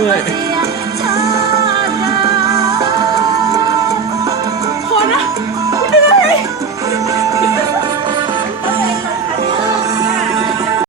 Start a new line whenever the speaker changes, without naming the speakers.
はい。